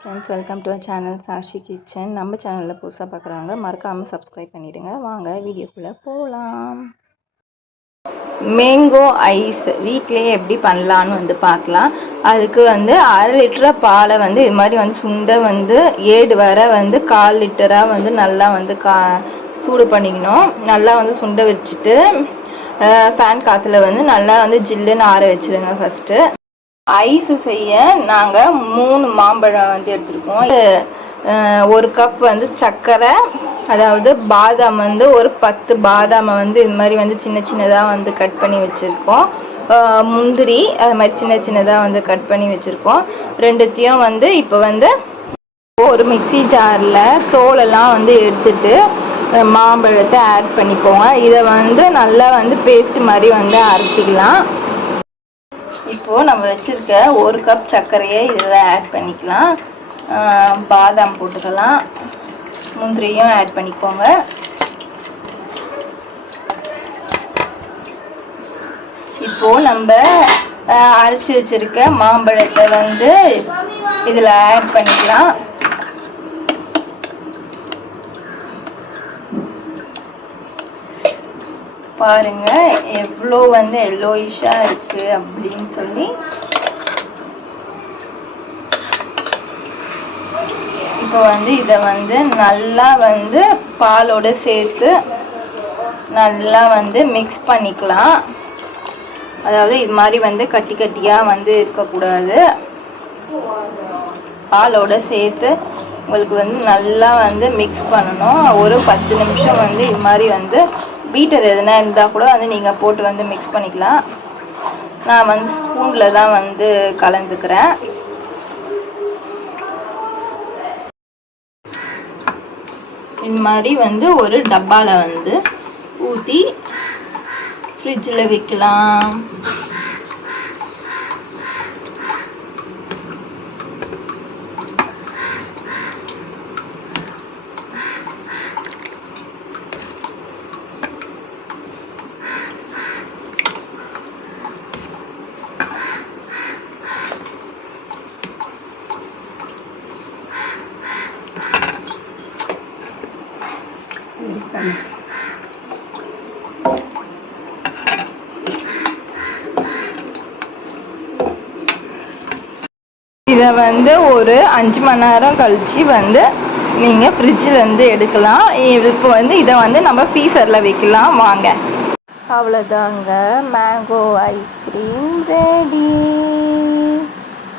Friends, welcome to our channel Sashi kitchen. நம்ம சேனலில் புதுசாக பார்க்குறாங்க, மறக்காமல் சப்ஸ்கிரைப் பண்ணிவிடுங்க. வாங்க வீடியோக்குள்ளே போகலாம். மேங்கோ ஐஸ் வீட்டிலேயே எப்படி பண்ணலான்னு பார்க்கலாம். அதுக்கு 1/2 லிட்டரை பாலை இது மாதிரி சுண்டை 7 வர 1/4 லிட்டராக நல்லா சூடு பண்ணிக்கணும். நல்லா சுண்டை வச்சுட்டு ஃபேன் காற்றுல நல்லா ஜில்லுன்னு ஆற வச்சுருங்க. ஃபஸ்ட்டு ஐஸ் செய்ய நாங்கள் 3 மாம்பழம் எடுத்துருக்கோம். 1 கப் சர்க்கரை, அதாவது பாதாம் ஒரு 10 பாதாமை இது மாதிரி சின்ன சின்னதாக கட் பண்ணி வச்சுருக்கோம். முந்திரி அது மாதிரி சின்ன சின்னதாக கட் பண்ணி வச்சுருக்கோம். ரெண்டுத்தையும் இப்போ ஒரு மிக்சி ஜாரில் தோலெல்லாம் எடுத்துட்டு மாம்பழத்தை ஆட் பண்ணிக்கோங்க. இதை நல்லா பேஸ்ட் மாதிரி அரைச்சிக்கலாம். இப்போது நம்ம வச்சுருக்க 1 கப் சர்க்கரையை இதில் ஆட் பண்ணிக்கலாம். பாதாம் போட்டுக்கலாம், முந்திரியும் ஆட் பண்ணிக்கோங்க. இப்போது நம்ம அரைச்சி வச்சுருக்க மாம்பழத்தை இதில் ஆட் பண்ணிக்கலாம். பாருங்க எவ்வளோ எல்லோயிஷா இருக்கு அப்படின்னு சொல்லி. இப்போ இதை நல்லா பாலோட சேர்த்து நல்லா மிக்ஸ் பண்ணிக்கலாம். அதாவது இது மாதிரி கட்டி கட்டியாக இருக்கக்கூடாது. பாலோட சேர்த்து உங்களுக்கு நல்லா மிக்ஸ் பண்ணணும். ஒரு 10 நிமிஷம் இது மாதிரி பீட்டர் எதுனா இருந்தால் கூட நீங்கள் போட்டு மிக்ஸ் பண்ணிக்கலாம். நான் ஸ்பூனில் தான் கலந்துக்கிறேன். இது மாதிரி ஒரு டப்பாவில் ஊற்றி ஃப்ரிட்ஜில் வைக்கலாம். இதை ஒரு 5 மணி நேரம் கழிச்சு நீங்கள் ஃப்ரிட்ஜில் எடுக்கலாம். இப்போ இதை நம்ம ஃப்ரீசரில் வைக்கலாம். வாங்க, அவ்வளோதாங்க, மேங்கோ ஐஸ்கிரீம் ரெடி.